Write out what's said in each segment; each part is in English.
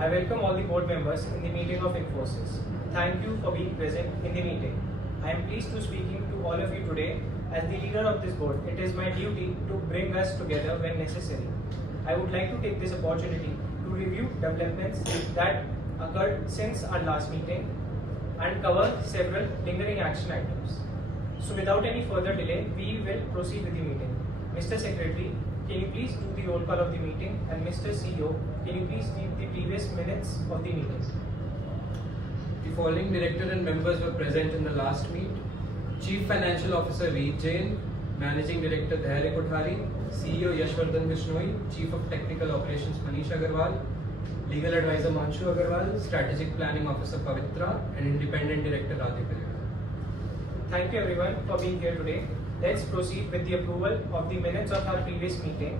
I welcome all the board members in the meeting of Infosys. Thank you for being present in the meeting. I am pleased to speaking to all of you today. As the leader of this board, it is my duty to bring us together when necessary. I would like to take this opportunity to review developments that occurred since our last meeting and cover several lingering action items. So without any further delay, we will proceed with the meeting. Mr. Secretary, can you please do the roll call of the meeting, and Mr. CEO, can you please read the previous minutes of the meeting? The following director and members were present in the last meet. Chief Financial Officer Jain, Managing Director Dhairya Kothari, CEO Yashwardhan Bishnoi, Chief of Technical Operations Manish Agarwal, Legal Advisor Manshu Agarwal, Strategic Planning Officer Pavitra, and Independent Director Radhika. Thank you everyone for being here today. Let's proceed with the approval of the minutes of our previous meeting.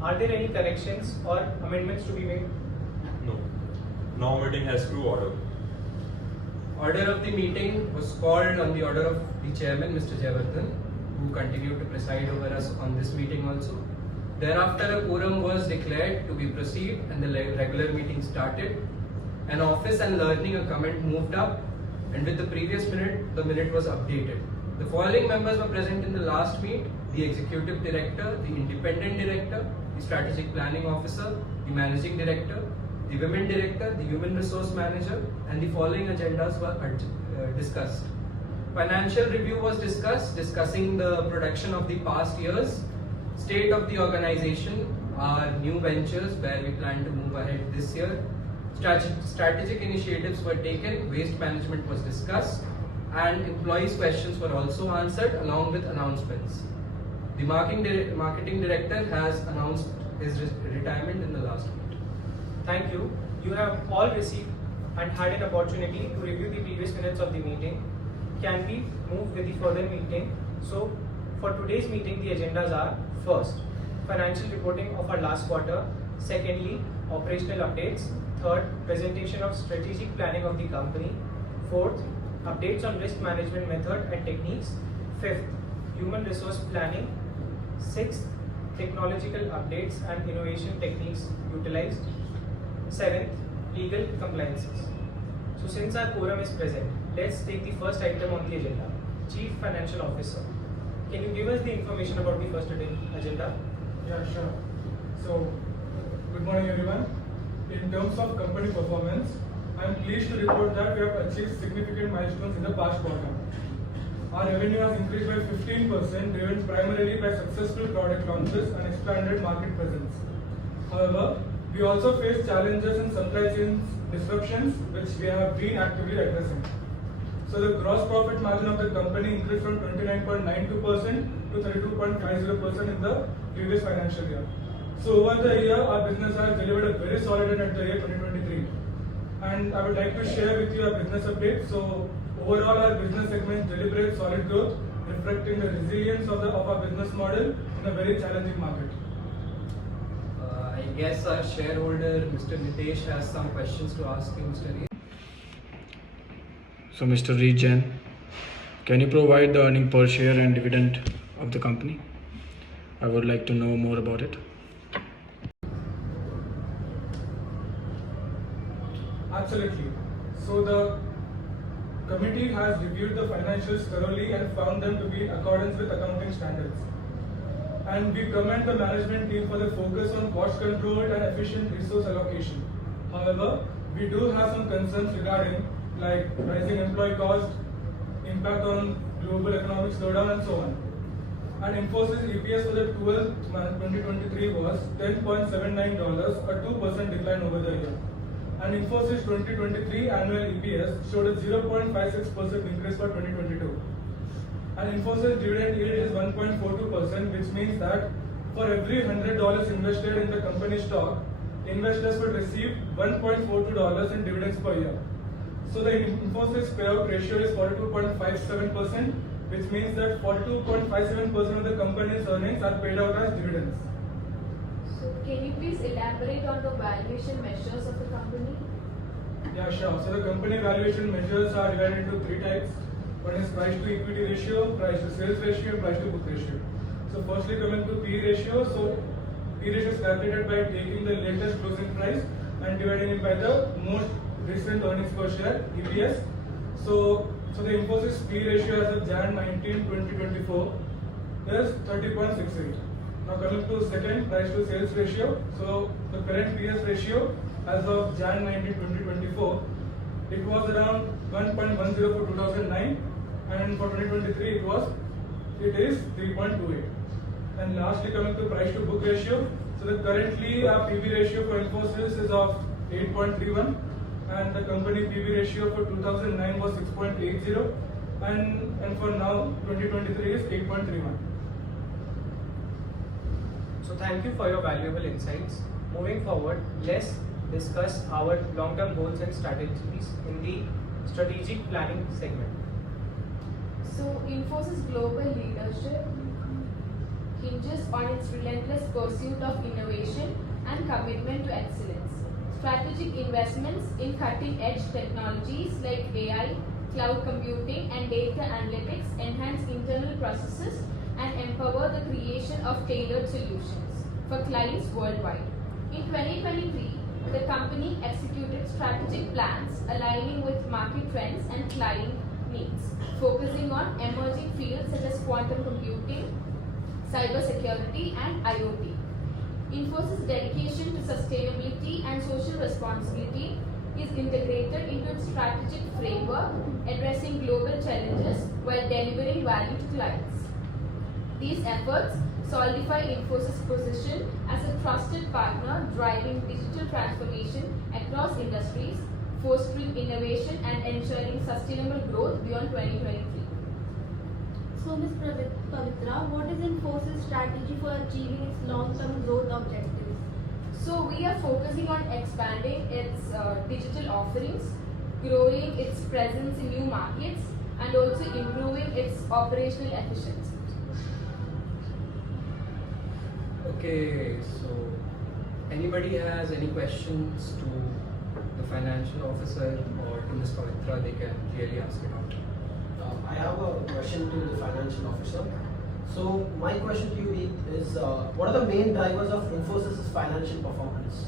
Are there any corrections or amendments to be made? No. Now meeting has to order. Order of the meeting was called on the order of the chairman, Mr. Jayavardhan, who continued to preside over us on this meeting also. Thereafter, a quorum was declared to be proceed and the regular meeting started. An office and learning a comment moved up, and with the previous minute, the minute was updated. The following members were present in the last meet: the Executive Director, the Independent Director, the Strategic Planning Officer, the Managing Director, the Women Director, the Human Resource Manager, and the following agendas were discussed. Financial review was discussed, discussing the production of the past years, state of the organization, our new ventures where we plan to move ahead this year. Strategic initiatives were taken, waste management was discussed, and employees' questions were also answered along with announcements. The marketing director has announced his retirement in the last meet. Thank you. You have all received and had an opportunity to review the previous minutes of the meeting. Can we move with the further meeting? So, for today's meeting, the agendas are: first, financial reporting of our last quarter; secondly, operational updates; third, presentation of strategic planning of the company; fourth, updates on risk management method and techniques; fifth, human resource planning; sixth, technological updates and innovation techniques utilized; seventh, legal compliances. So since our quorum is present, let's take the first item on the agenda. Chief Financial Officer, can you give us the information about the first agenda? Yeah, sure. So, good morning everyone. In terms of company performance, I am pleased to report that we have achieved significant milestones in the past quarter. Our revenue has increased by 15%, driven primarily by successful product launches and expanded market presence. However, we also face challenges in supply chain disruptions, which we have been actively addressing. So the gross profit margin of the company increased from 29.92% to 32.50% in the previous financial year. So over the year, our business has delivered a very solid end at the year 2023. And I would like to share with you a business update. So overall, our business segment delivered solid growth, reflecting the resilience of our business model in a very challenging market. I guess our shareholder, Mr. Nitesh, has some questions to ask you, Mr. Reed. So, Mr. Jain, can you provide the earning per share and dividend of the company? I would like to know more about it. Absolutely. So the committee has reviewed the financials thoroughly and found them to be in accordance with accounting standards. And we commend the management team for the focus on cost control and efficient resource allocation. However, we do have some concerns regarding like rising employee cost, impact on global economic slowdown and so on. And Infosys EPS for the 12th month 2023 was $10.79, a 2% decline over the year. And Infosys 2023 annual EPS showed a 0.56% increase for 2022. And Infosys dividend yield is 1.42%, which means that for every $100 invested in the company stock, investors would receive $1.42 in dividends per year. So the Infosys payout ratio is 42.57%, which means that 42.57% of the company's earnings are paid out as dividends. So can you please elaborate on the valuation measures of the company? Yeah, sure. So the company valuation measures are divided into three types. One is price to equity ratio, price to sales ratio, and price to book ratio. So firstly coming to P ratio. So P ratio is calculated by taking the latest closing price and dividing it by the most recent earnings per share (EPS). So the Infosys P ratio as of Jan 19, 2024 is 30.68. Now coming to second, price to sales ratio. So the current PS ratio as of Jan 19, 2024, it was around 1.10 for 2009, and for 2023 it is 3.28. And lastly, coming to price to book ratio. So the currently our PB ratio for Infosys is of 8.31, and the company PB ratio for 2009 was 6.80, and for now 2023 is 8.31. So thank you for your valuable insights. Moving forward, let's discuss our long-term goals and strategies in the strategic planning segment. So Infosys global leadership hinges on its relentless pursuit of innovation and commitment to excellence. Strategic investments in cutting-edge technologies like AI, cloud computing, and data analytics enhance internal processes and empower the creation of tailored solutions for clients worldwide. In 2023, the company executed strategic plans aligning with market trends and client needs, focusing on emerging fields such as quantum computing, cybersecurity, and IoT. Infosys' dedication to sustainability and social responsibility is integrated into its strategic framework, addressing global challenges while delivering value to clients. These efforts solidify Infosys' position as a trusted partner driving digital transformation across industries, fostering innovation and ensuring sustainable growth beyond 2023. So, Ms. Pavitra, what is Infosys' strategy for achieving its long-term growth objectives? So we are focusing on expanding its digital offerings, growing its presence in new markets, and also improving its operational efficiency. Okay, so anybody has any questions to the financial officer or to Ms. Pavitra, they can clearly ask it out. I have a question to the financial officer. So my question to you is, what are the main drivers of Infosys' financial performance?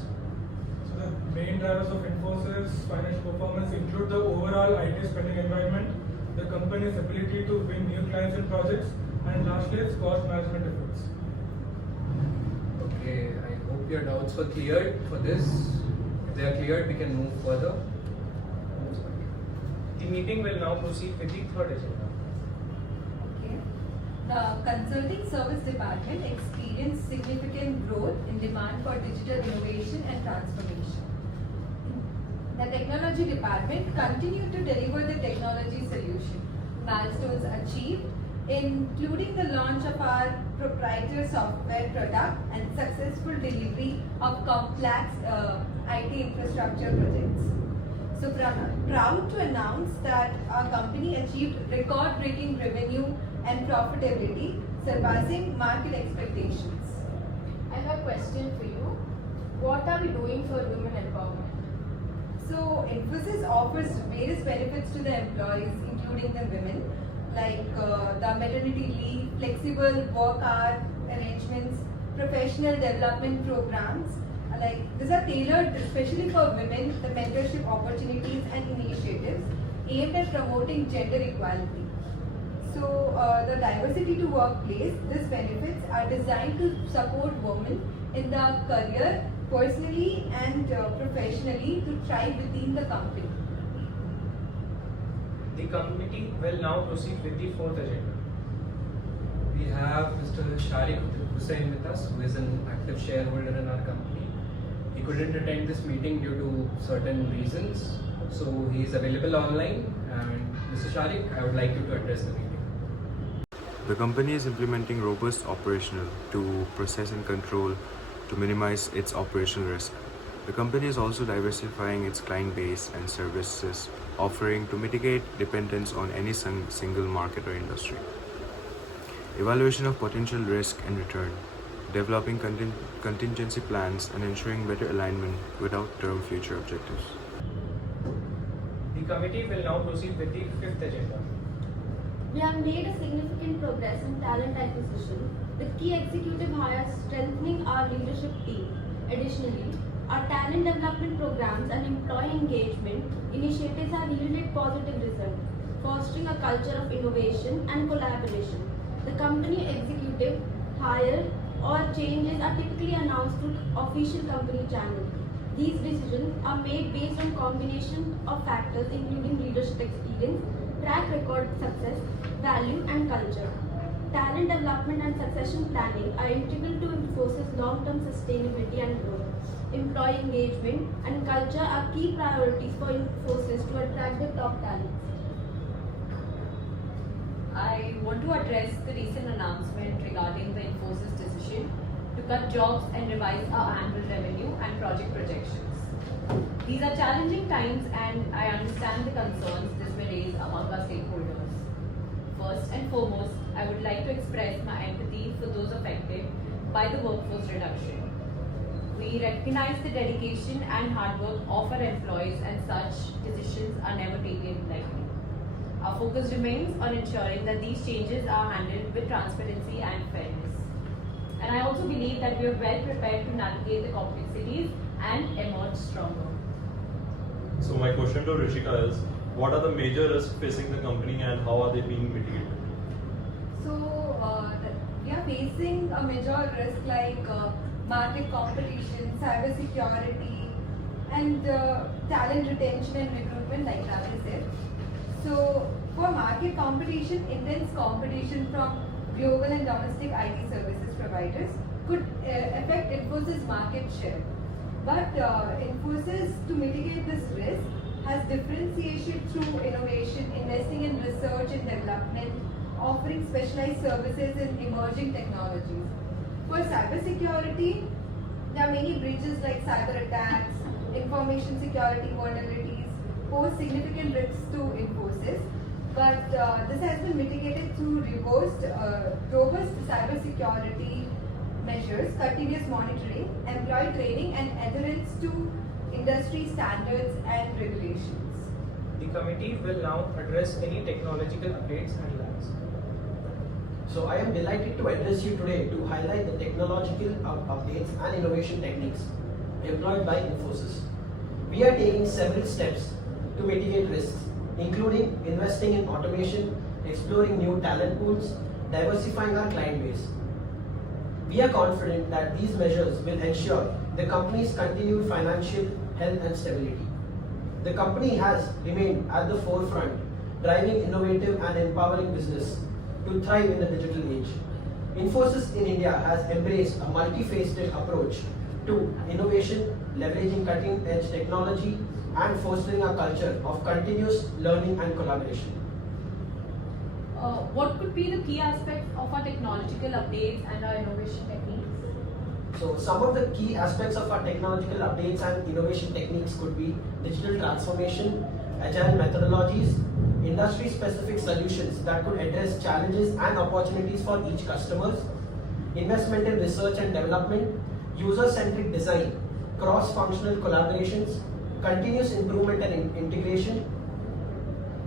So the main drivers of Infosys financial performance include the overall IT spending environment, the company's ability to win new clients and projects, and lastly its cost management efforts. Okay, I hope your doubts were cleared for this. If they are cleared, we can move further. The meeting will now proceed with the third agenda. Okay. The consulting service department experienced significant growth in demand for digital innovation and transformation. The technology department continued to deliver the technology solution. Milestones achieved, including the launch of our proprietary software product and successful delivery of complex IT infrastructure projects. So proud to announce that our company achieved record-breaking revenue and profitability, surpassing market expectations. I have a question for you. What are we doing for women empowerment? So Infosys offers various benefits to the employees, including the women, like the maternity leave, flexible work hour arrangements, professional development programs. Like these are tailored especially for women, the mentorship opportunities and initiatives aimed at promoting gender equality. So the diversity to workplace, these benefits are designed to support women in the career, personally and professionally to thrive within the company. The committee will now proceed with the fourth agenda. We have Mr. Sharik Hussain with us, who is an active shareholder in our company. He couldn't attend this meeting due to certain reasons, so he is available online. And Mr. Sharik, I would like you to address the meeting. The company is implementing robust operational to process and control to minimize its operational risk. The company is also diversifying its client base and services offering to mitigate dependence on any single market or industry. Evaluation of potential risk and return, developing contingency plans and ensuring better alignment with our future objectives. The committee will now proceed with the fifth agenda. We have made a significant progress in talent acquisition with key executive hires strengthening our leadership team. Additionally, Our talent development programs and employee engagement initiatives have yielded positive results, fostering a culture of innovation and collaboration. The company executive hire or changes are typically announced through official company channels. These decisions are made based on combination of factors including leadership experience, track record success, value and culture. Talent development and succession planning are integral to Infosys' long-term sustainability and growth. Employee engagement and culture are key priorities for Infosys to attract the top talents. I want to address the recent announcement regarding the Infosys decision to cut jobs and revise our annual revenue and project projections. These are challenging times and I understand the concerns this may raise among our stakeholders. First and foremost, I would like to express my empathy for those affected by the workforce reduction. We recognize the dedication and hard work of our employees and such decisions are never taken lightly. Our focus remains on ensuring that these changes are handled with transparency and fairness. And I also believe that we are well prepared to navigate the complexities and emerge stronger. So my question to Rishika is, what are the major risks facing the company and how are they being mitigated? So we are facing a major risk like market competition, cyber security, and talent retention and recruitment, like Ravi said. So for market competition, intense competition from global and domestic IT services providers could affect Infosys' market share. But Infosys, to mitigate this risk, has differentiation through innovation, investing in research and development, offering specialized services in emerging technologies. For cybersecurity, there are many breaches like cyber attacks, information security vulnerabilities pose significant risks to Infosys, but this has been mitigated through robust cybersecurity measures, continuous monitoring, employee training and adherence to industry standards and regulations. The committee will now address any technological updates and lags. So I am delighted to address you today to highlight the technological updates and innovation techniques employed by Infosys. We are taking several steps to mitigate risks, including investing in automation, exploring new talent pools, diversifying our client base. We are confident that these measures will ensure the company's continued financial health and stability. The company has remained at the forefront, driving innovative and empowering business to thrive in the digital age. Infosys in India has embraced a multifaceted approach to innovation, leveraging cutting-edge technology and fostering a culture of continuous learning and collaboration. What could be the key aspects of our technological updates and our innovation techniques? So some of the key aspects of our technological updates and innovation techniques could be digital transformation, agile methodologies, industry-specific solutions that could address challenges and opportunities for each customer, investment in research and development, user-centric design, cross-functional collaborations, continuous improvement and integration,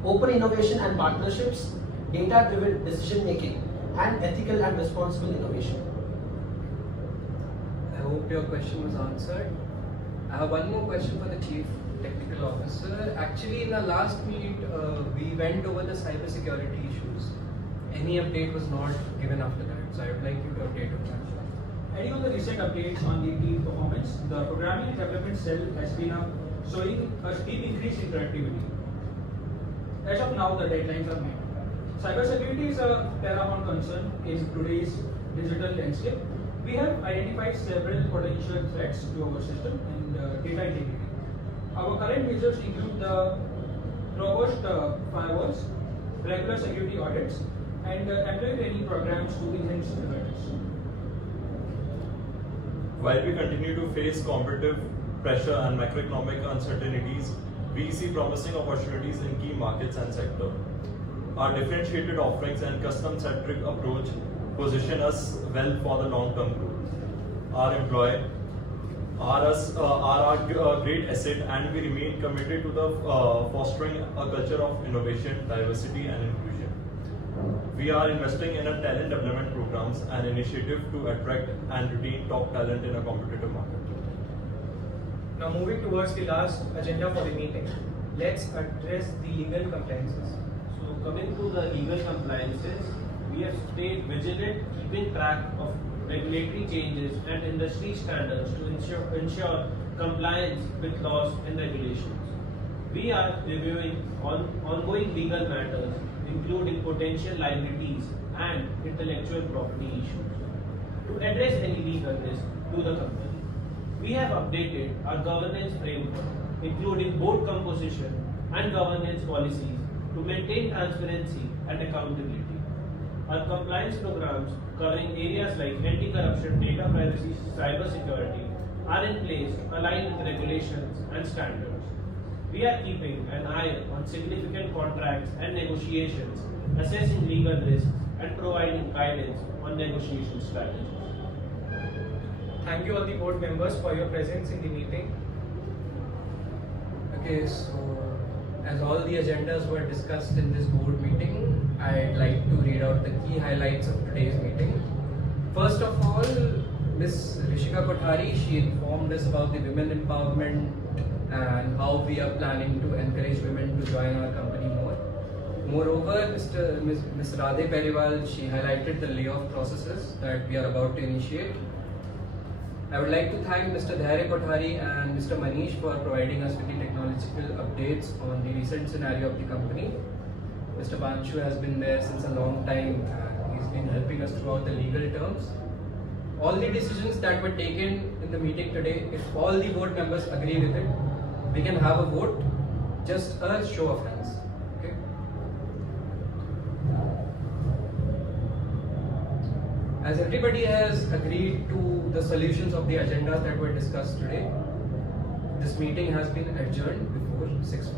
open innovation and partnerships, data-driven decision-making, and ethical and responsible innovation. I hope your question was answered. I have one more question for the Chief Technical Officer. Actually, in our last meet, we went over the cybersecurity issues. Any update was not given after that, so I would like you to update on that. Adding on the recent updates on the team performance, the programming and development cell has been showing a steep increase in productivity. As of now, the deadlines are met. Cybersecurity is a paramount concern in today's digital landscape. We have identified several potential threats to our system and data integrity. Our current measures include the robust firewalls, regular security audits, and employee training programs to enhance awareness. While we continue to face competitive pressure and macroeconomic uncertainties, we see promising opportunities in key markets and sectors. Our differentiated offerings and custom-centric approach position us well for the long-term growth. Our employees are our great asset, and we remain committed to the fostering a culture of innovation, diversity, and inclusion. We are investing in a talent development programs and initiative to attract and retain top talent in a competitive market. Now moving towards the last agenda for the meeting, let's address the legal compliances. So coming to the legal compliances, we have stayed vigilant, keeping track of regulatory changes and industry standards to ensure compliance with laws and regulations. We are reviewing ongoing legal matters, including potential liabilities and intellectual property issues. To address any legal risk to the company, we have updated our governance framework, including board composition and governance policies to maintain transparency and accountability. Our compliance programs covering areas like anti-corruption, data privacy, cyber security are in place aligned with regulations and standards. We are keeping an eye on significant contracts and negotiations, assessing legal risks and providing guidance on negotiation strategies. Thank you all the board members for your presence in the meeting. Okay, so as all the agendas were discussed in this board meeting, I'd like to read out the key highlights of today's meeting. First of all, Ms. Rishika Kothari, she informed us about the women empowerment and how we are planning to encourage women to join our company more. Moreover, Ms. Radhe Periwal, she highlighted the layoff processes that we are about to initiate. I would like to thank Mr. Dhairya Kothari and Mr. Manish for providing us with the technological updates on the recent scenario of the company. Mr. Banshu has been there since a long time and he's been helping us throughout the legal terms. All the decisions that were taken in the meeting today, if all the board members agree with it, we can have a vote, just a show of hands. Okay? As everybody has agreed to the solutions of the agendas that were discussed today, this meeting has been adjourned before 6:40.